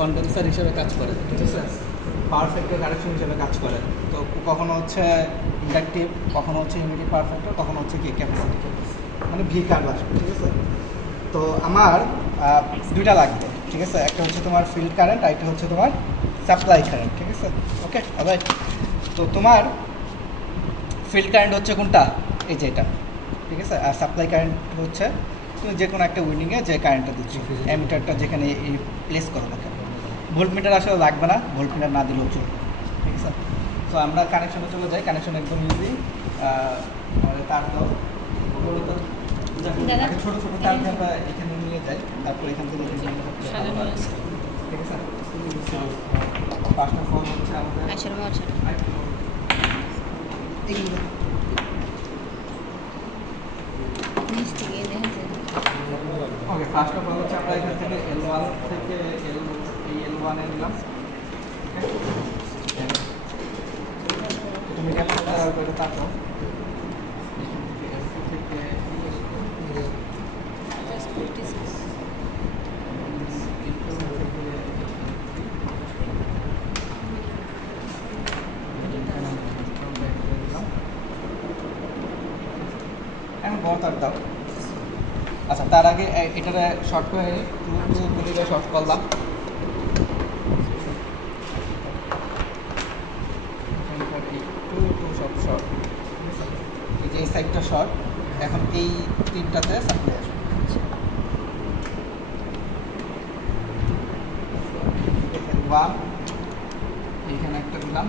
Condenser হিসেবে কাজ করে, ঠিক আছে, পাওয়ার ফ্যাক্টর কারেকশন হিসেবে কাজ করে। তো কখনো হচ্ছে ইন্ডাকটিভ, কখনো হচ্ছে ইমিডিয়েট পাওয়ার ফ্যাক্টর, কখনো হচ্ছে কি ক্যাপাসিটি, মানে ভি কার্ভ আসবে, ঠিক আছে। তো আমার দুইটা লাগবে, ঠিক আছে, একটা হচ্ছে তোমার ফিল্ড কারেন্ট আর একটা হচ্ছে তোমার সাপ্লাই কারেন্ট, ঠিক আছে। ওকে আবার তো তোমার ফিল্ড কারেন্ট হচ্ছে কোনটা, এই যে এটা, ঠিক আছে, আর সাপ্লাই কারেন্ট হচ্ছে তুমি যে কোনো একটা উইন্ডিংয়ে যে কারেন্টটা দিচ্ছি, অ্যামিটারটা যেখানে প্লেস করো না কেন। ভোল্টমিটার আসলে লাগবে না, ভোল্টমিটার না দিলেও চলবে, ঠিক আছে। তো আমরা কানেকশনে চলে যাই, কানেকশন একদম ইজি। আমাদের তার দাও ছোটো ছোটো তার দিয়ে আমরা এখানে নিয়ে যাই, তারপর এখান থেকে ঠিক আছে। পাঁচটা ফর্ম হচ্ছে আমাদের এইগুলো ওকে। ফার্স্ট অফ অল হচ্ছে আমরা এখান থেকে L1 থেকে L1 এ নিলাম, তুমি ক্যাপাসিটর করে তাকাও, এখন বড় তার দাও। আচ্ছা, তার আগে এটারে শর্ট করে দুটো শর্ট করলাম, শর্ট, এই যে এই সাইডটা শর্ট, এখন এই তিনটাতে সাপ্লাই আসবে। ওয়ান এইখানে একটা দিলাম,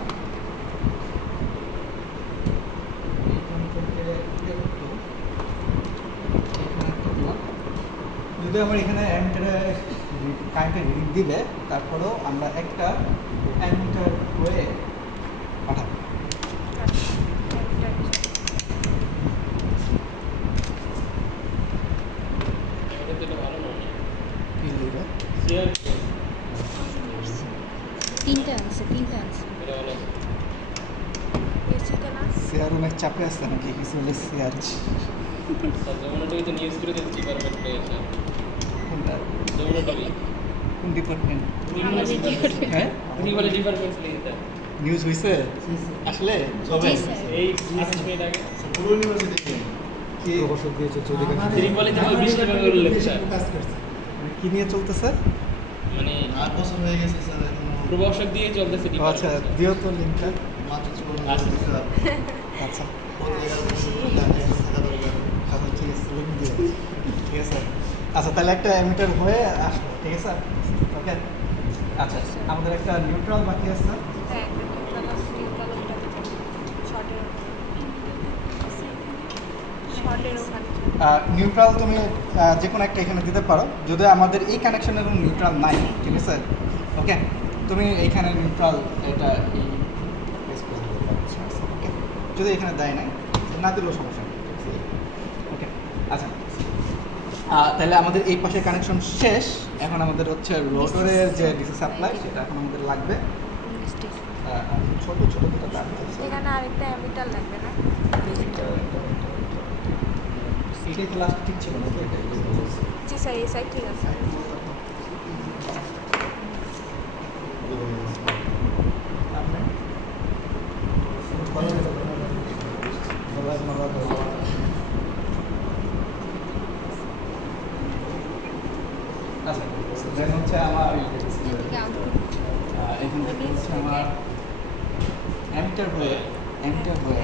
যদি আমার এখানে অ্যামিটারে কারেন্টের রিড দিলে তারপরেও আমরা একটা অ্যামিটার হয়ে পাঠাবো। শেয়ার অনেক চাপে আসছে নাকি কিছু হলে শেয়ার কোন ডিপার্টমেন্ট? হ্যাঁ নিউজ হয়েছে আসলে কবে? এই 5 মিনিট আগে পুরো ইউনিভার্সিটি কি প্রভাষক দিয়েছে কি নিয়ে চলতেছে, মানে 8 বছর হয়ে গেছে স্যার, প্রভাষক দিয়ে চলতেছে। আচ্ছা দিও তো লিংকটা। আচ্ছা ঠিক আছে। আচ্ছা তাহলে একটা অ্যামিটার হয়ে আসলো, ঠিক আছে, ওকে। আচ্ছা আমাদের একটা নিউট্রাল বাকি আছে। নিউট্রাল তুমি যে কোনো একটা এখানে দিতে পারো, যদি আমাদের এই কানেকশনের কোনো নিউট্রাল নাই, ঠিক আছে, ওকে। তুমি এইখানে নিউট্রাল এটা এই ওকে, যদি এখানে দেয় নাই না দিলেও সমস্যা নেই, ওকে। আচ্ছা তাহলে আমাদের এই পাশে কানেকশন শেষ, এখন আমাদের হচ্ছে রোটরের যে ডিসি সাপ্লাই সেটা এখন আমাদের লাগবে। ছোট ছোট দুটো তার এখানে আরেকটা অ্যামিটার লাগবে না? এটাই তো লাস্ট ঠিক ছিল নাকি? জি স্যার, এই সাইড ঠিক আছে। আচ্ছা দেন হচ্ছে আমার এখান থেকে হচ্ছে আমার অ্যামিটার হয়ে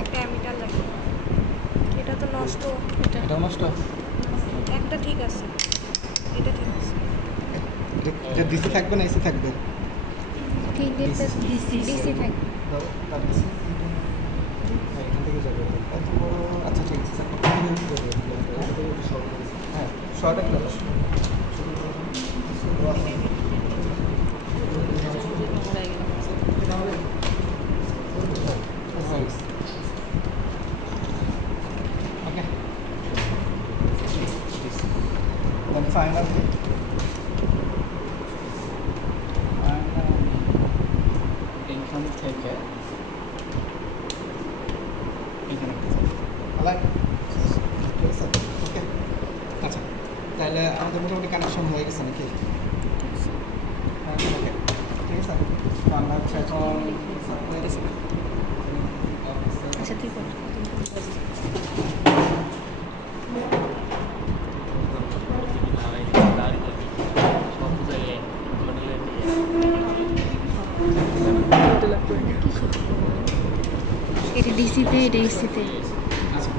একটা অ্যামিটার লাগবে। এটা তো নষ্ট, এটা নষ্ট, একটা ঠিক আছে, এটা ঠিক আছে। এটা ডিসি থাকবে না এসি থাকবে? ডিসি থাকবে। আচ্ছা ঠিক আছে, হ্যাঁ শর্ট একটা ওকে। then finally এইখান থেকে এইখানে ওকে। আচ্ছা তাহলে আমাদের মোটামুটি কানেকশন হয়ে গেছে নাকি? ওকে। ডিসিতে এটা এসিতে। আচ্ছা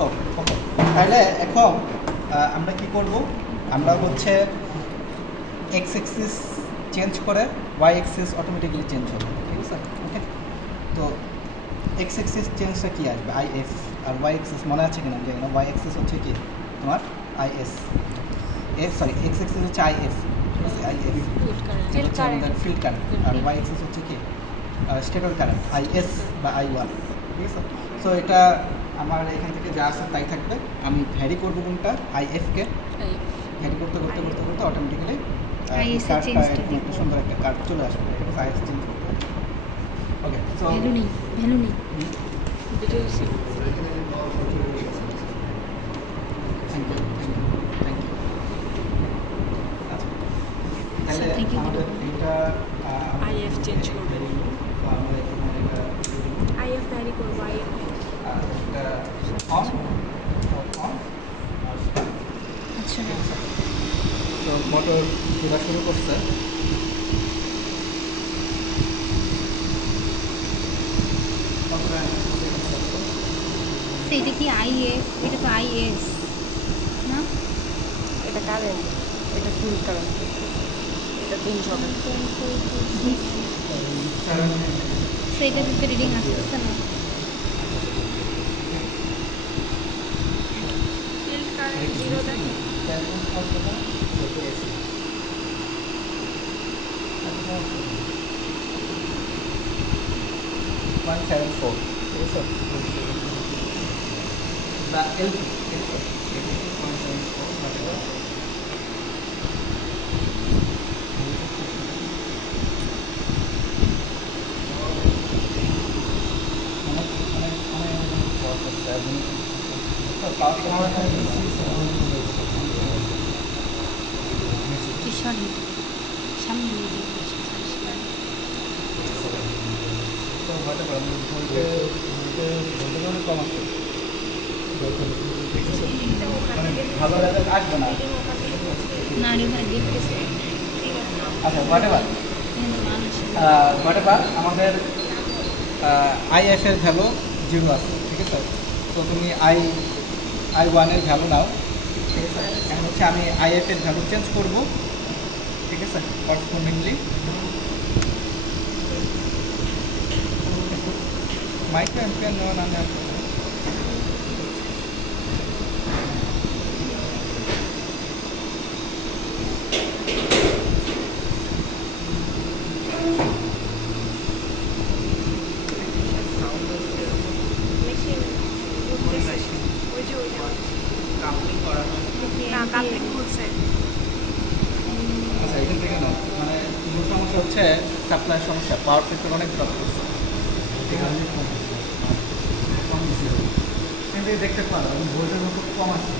ও ওকে, তাহলে এখন আমরা কি করব, আমরা হচ্ছে এক্স এক্সিস চেঞ্জ করে ওয়াই এক্সিস অটোমেটিক্যালি চেঞ্জ হবে, ঠিক আছে? ওকে, তো এক্স এক্সিস চেঞ্জটা কী আসবে, আই এফ, আর ওয়াই এক্সিস মনে আছে কিনা যে ওয়াই এক্সিস হচ্ছে কি তোমার I S, sorry X axis হচ্ছে আই এফ, ঠিক আছে? I F Field current. Field current, আর ওয়াই এক্সিস হচ্ছে কি স্টেটর কারেন্ট, আই এস বা আই ওয়ান, ঠিক আছে? সো এটা আমার এখান থেকে যা আছে তাই থাকবে, আমি ভ্যারি করবো কোনটা, আই এফকে ভ্যারি করতে করতে করতে করতে অটোমেটিক্যালি IS এর change টা দেখবো। সুন্দর একটা কার্ড চলে আসবে, ঠিক আছে? আইএস চেঞ্জ করতে ওকে, সো ভ্যালু নেই, ভ্যালু নেই। Thank you, thank you. আচ্ছা, তাহলে thank you. আমাদের এটা IF change করবে। তো আমরা এখানে এটা IF ভ্যারি করবো IF এটা অন অন। আচ্ছা তো মোটর ঘোরা শুরু করছে, তো এটা কি আইএফ, এটা তো আইএস না? এটা কারেন্ট, এটা ফুল কারেন্ট, এটা চেঞ্জ হবে। তো এটা তো রিডিং আসতেছে না। ফিল্ড কারেন্ট 0 দেখে। 174, ঠিক আছে? বা এলপি 174 কি সরি, সামনে কম আছে, ভালো রেজাল্ট আসবে না। না রে ভাই দেখতেছে। আচ্ছা হোয়াটএভার, হোয়াটএভার আমাদের আইএফ এর ভ্যালু 0 আছে, ঠিক আছে? তো তুমি আই ওয়ানের ভ্যালু নাও, ঠিক আছে? এখন হচ্ছে আমি আইএফ এর ভ্যালু চেঞ্জ করব, ঠিক আছে? করসপন্ডিংলি মাইক্রো অ্যাম্পিয়ার নেওয়া না নেওয়া মেশিন ওই যে কাপলিং করা হয়। না কাপলিং খুলছে। আচ্ছা এখান থেকে না, মানে মূল সমস্যা হচ্ছে সাপ্লাইয়ের সমস্যা, পাওয়ার ফ্যাক্টর অনেক ড্রপ করছে, ঠিক আছে? কিন্তু দেখতে পারো ভোল্টের মতো কম আছে,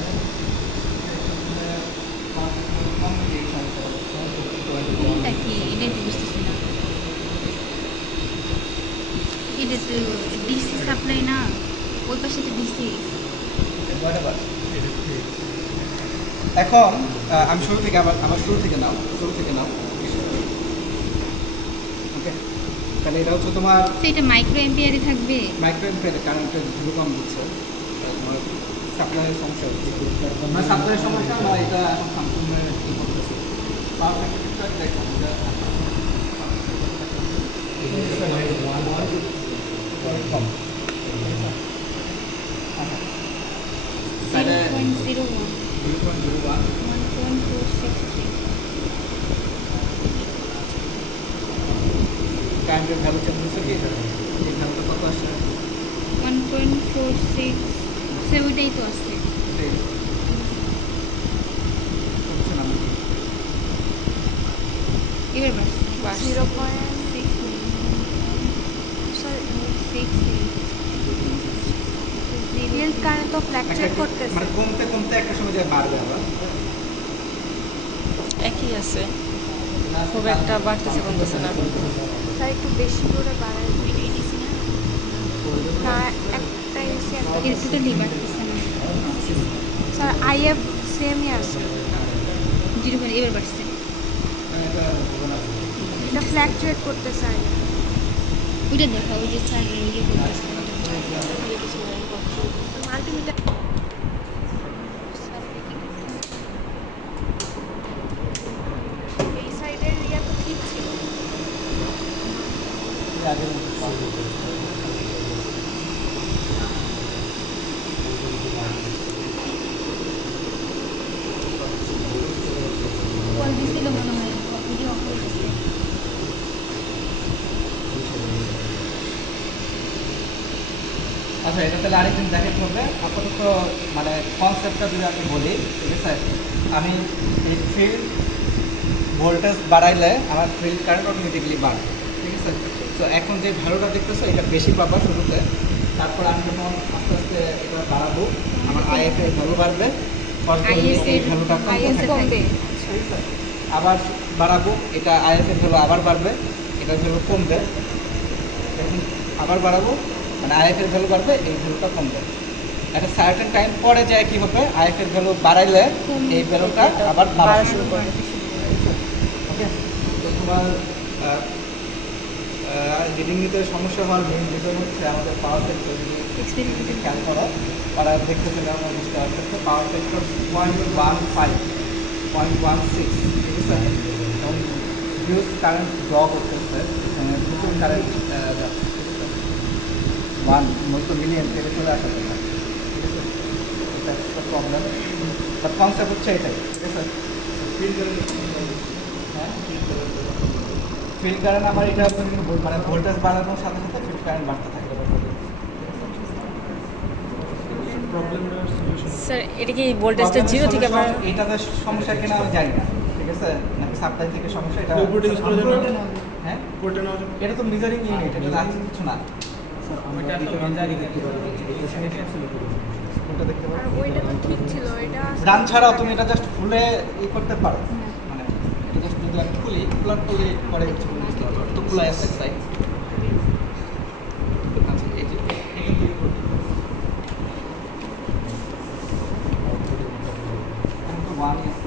এটা কি, এটা তো বুঝতেছি না। এটা তো ডিসি সাপ্লাই না, ওই পাশে তো ডিসি। এখন আমি শুরু থেকে আবার শুরু থেকে নাও ওকে, তাহলে এটা হচ্ছে তোমার তো এটা মাইক্রো এম্পিয়ারে থাকবে। মাইক্রো এম্পিয়ার কারেন্টের ভ্যালু কম দিচ্ছে, তোমার সাপ্লাইয়ের সমস্যা হচ্ছে, মানে সাপ্লাইয়ের সমস্যা না, এটা এখন সম্পূর্ণ ই করতেছে পাওয়ার ফ্যাক্টরটা দেখো, কম। তাহলে 0.01 0.01 1.463 কারেন্টের ভ্যালু চেঞ্জ হচ্ছে কি, এই ভ্যালুটা কত আসছে? 1.46 সে ওইটাই তো আসছে। এটাই হচ্ছে না নাকি? এবার বাস 0.6 সরি ফিল্ড কারেন্ট তো ফ্ল্যাকচুয়েট করতেছে। মানে কমতে কমতে একটা সময় যায় বাড়বে আবার, একই আছে, খুব একটা বাড়তেছে কমতেছে না। স্যার একটু বেশি করে বাড়ায় না, একটা এসি একটা এর টোটালি বাড়তেছে না। স্যার আইএফ সেমই আছে, 0 এবার বাড়ছে। এটা হবে না। এটা ফ্ল্যাকচুয়েট করতেছে আইএফ। ওইটা দেখা ওই যে স্যার ইয়ে করতেছে মাল্টিমিটার এই সাইডের ইয়া তো ঠিক ছিল। কল দিছিল মনে হয় ভিডিও অফ হয়ে গেছে আচ্ছা, এটা তাহলে আরেকদিন দেখাতে হবে। আপাতত মানে কনসেপ্টটা যদি আমি বলি, ঠিক আছে, আমি এই ফিল্ড ভোল্টেজ বাড়াইলে আমার ফিল্ড কারেন্ট অটোমেটিক্যালি বাড়বে, ঠিক আছে। তো এখন যে ভ্যালুটা দেখতেছো এটা বেশি পাবা শুরুতে, তারপর আমি যখন আস্তে আস্তে এটা বাড়াবো আমার আইএফ এর ভ্যালু বাড়বে, এই ভ্যালুটা কমবে, ঠিক আছে। আবার বাড়াবো, এটা আইএফ এর ভ্যালু আবার বাড়বে, এটার ভ্যালু কমবে, এখন আবার বাড়াবো মানে আইএফ এর ভ্যালু বাড়বে, এই ভ্যালুটা কমবে। একটা সার্টেন টাইম পরে যায় কী হবে, আইএফ এর ভ্যালু বাড়াইলে এই ভ্যালুটা আবার বাড়া শুরু করবে। ওকে, তো তোমার রিডিং নিতে সমস্যা হওয়ার মেইন রিজন হচ্ছে আমাদের পাওয়ার ফ্যাক্টর যদি খেয়াল করো, ওরা দেখতে পেলে আমরা বুঝতে পারতেছি পাওয়ার ফ্যাক্টর 0.16, ঠিক আছে। এবং হিউজ কারেন্ট ড্র করতেছে, প্রচুর কারেন্ট যাচ্ছে, ঠিক আছে। 1 মিলিয়ন থেকে চলে আসা যায়, ঠিক আছে। এটা একটা প্রবলেম, বাট কনসেপ্ট হচ্ছে এটাই, ঠিক আছে। ফিল্ড কারেন্ট আমার এটা মানে ভোল্টেজ বাড়ানোর সাথে সাথে ফিল্ড কারেন্ট বাড়তে থাকে। স্যার এটা কি ভোল্টেজটা জিরো থেকে আবার এটাতে সমস্যা কিনা আমি জানি না, ঠিক আছে, নাকি সাপ্লাই থেকে সমস্যা, এটা হ্যাঁ এটা তো মেজারিং ইউনিট, এটা আছে কিছু না। ওটা দেখতে পারো, আর ওইটা তো ঠিক ছিল, এটা রান ছাড়াও তুমি এটা জাস্ট খুলে ই করতে পারো, মানে এটা জাস্ট যদি আমি খুলি খোলার করলে পরে হচ্ছে বুঝতে পারবো তো খোলা আছে সাইড। আচ্ছা, এই যে এখান থেকে খুলতে এখন তো 1 আছে।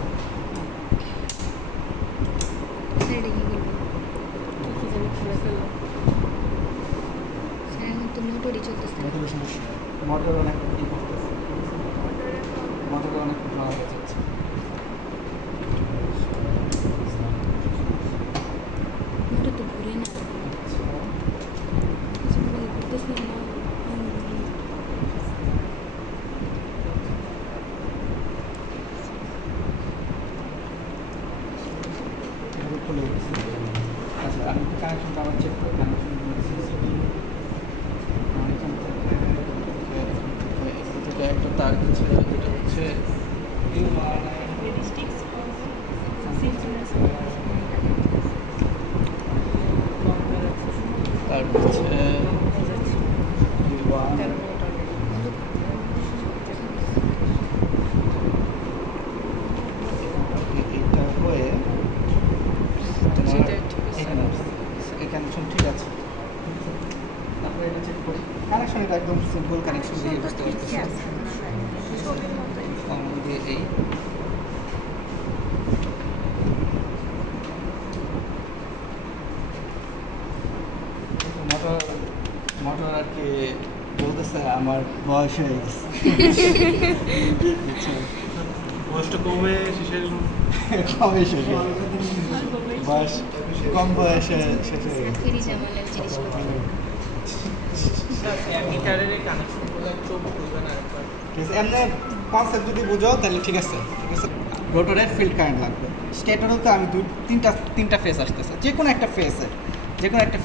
স্যার এটা কি করবো কি জানি খুলে ফেললো। স্যার এখন তো মোটরই চলতেছে মোটর অনেক ই করতেছে, মোটরে অনেক ড্র হয়ে যাচ্ছে। মোটর তো ঘুরে না কিছু ঘুরতেছে না খুলে গেছে। আচ্ছা, আমি একটু কানেকশনটা আবার চেক করি, কানেকশন একটা তার কিছু, এটা হচ্ছে তার হচ্ছে এইটা হয়ে এই কানেকশন ঠিক আছে। তারপরে এটা চেক করি, কানেকশন এটা একদম সিম্পল কানেকশন দিয়ে বুঝতে পারতেছি। দিয়ে এই মোটর আর কি বলতেছে আমার বয়স হয়ে গেছে, বয়সটা কমে শেষে কমে শেষ হয়ে গেছে, বয়স কম বয়সে শেষ হয়ে গেছে। ফ্রি জামানের জিনিসপত্র ঠিক আছে, এমনি কনসেপ্ট যদি বুঝো তাহলে ঠিক আছে, ঠিক আছে। রোটরের ফিল্ড কারেন্ট লাগবে, স্টেটরেও তো আমি তিনটা ফেস আসতেছে, যে কোনো একটা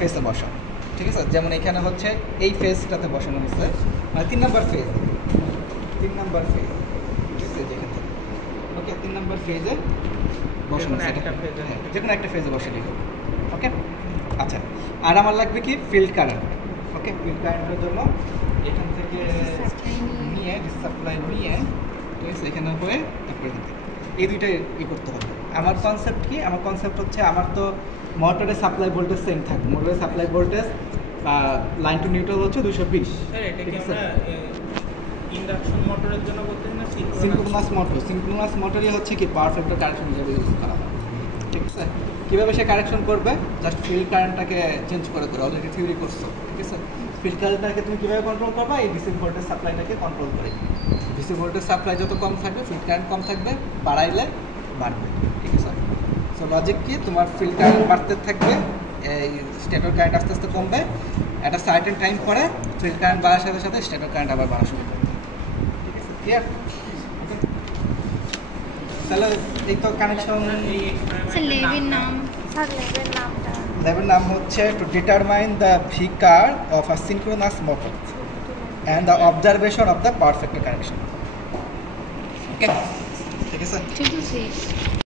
ফেসে বসা, ঠিক আছে। যেমন এখানে হচ্ছে এই ফেজটাতে বসানো হচ্ছে, মানে 3 নাম্বার ফেজ, ঠিক আছে, যেখান থেকে ওকে 3 নাম্বার ফেজে বসানো হচ্ছে, যে কোনো একটা ফেজে বসালেই হবে, ওকে। আচ্ছা, আর আমার লাগবে কি ফিল্ড কারেন্ট, ওকে। ফিল্ড কারেন্টের জন্য এখান থেকে নিয়ে সাপ্লাই নিয়ে, ঠিক আছে, এখানে হয়ে তারপরে এখান থেকে এই দুইটাই ই করতে হবে। আমার কনসেপ্ট কি, আমার কনসেপ্ট হচ্ছে আমার তো মোটরের সাপ্লাই ভোল্টেজ সেম থাকবে, মোটরের supply voltage line to neutral হচ্ছে 220। স্যার এটা কি আমরা ইন্ডাকশন মোটরের জন্য করতেছি না সিনক্রোনাস মোটরই হচ্ছে কি পাওয়ার ফ্যাক্টর কানেকশন হিসেবে ইউজ করা হয়। ঠিক আছে? কীভাবে সে কারেকশন করবে? জাস্ট ফিল্ড কারেন্টটাকে চেঞ্জ করে অলরেডি থিওরি করছো, ঠিক আছে? ফিল্ড কারেন্টটাকে তুমি কীভাবে কন্ট্রোল করবা? এই ডিসি ভোল্টেজ সাপ্লাইটাকে কন্ট্রোল করে। ডিসি ভোল্টেজ সাপ্লাই যত কম থাকবে ফিল্ড কারেন্ট কম থাকবে, বাড়াইলে বাড়বে, ঠিক আছে? সো লজিক কি? তোমার ফিল্ড কারেন্ট বাড়তে থাকবে, এই স্টেটর কারেন্ট আস্তে আস্তে কমবে, একটা সার্টেন টাইম পরে ফিল্ড কারেন্ট বাড়ার সাথে সাথে স্টেটর কারেন্ট আবার বাড়া শুরু করবে, ঠিক আছে? ক্লিয়ার? তাহলে এই তো কানেকশন। আচ্ছা লেবের নাম স্যার লেবের নামটা লেবের নাম হচ্ছে to determine the V curve of a synchronous motor and the observation of the perfect connection. Okay, ঠিক আছে? ঠিক আছে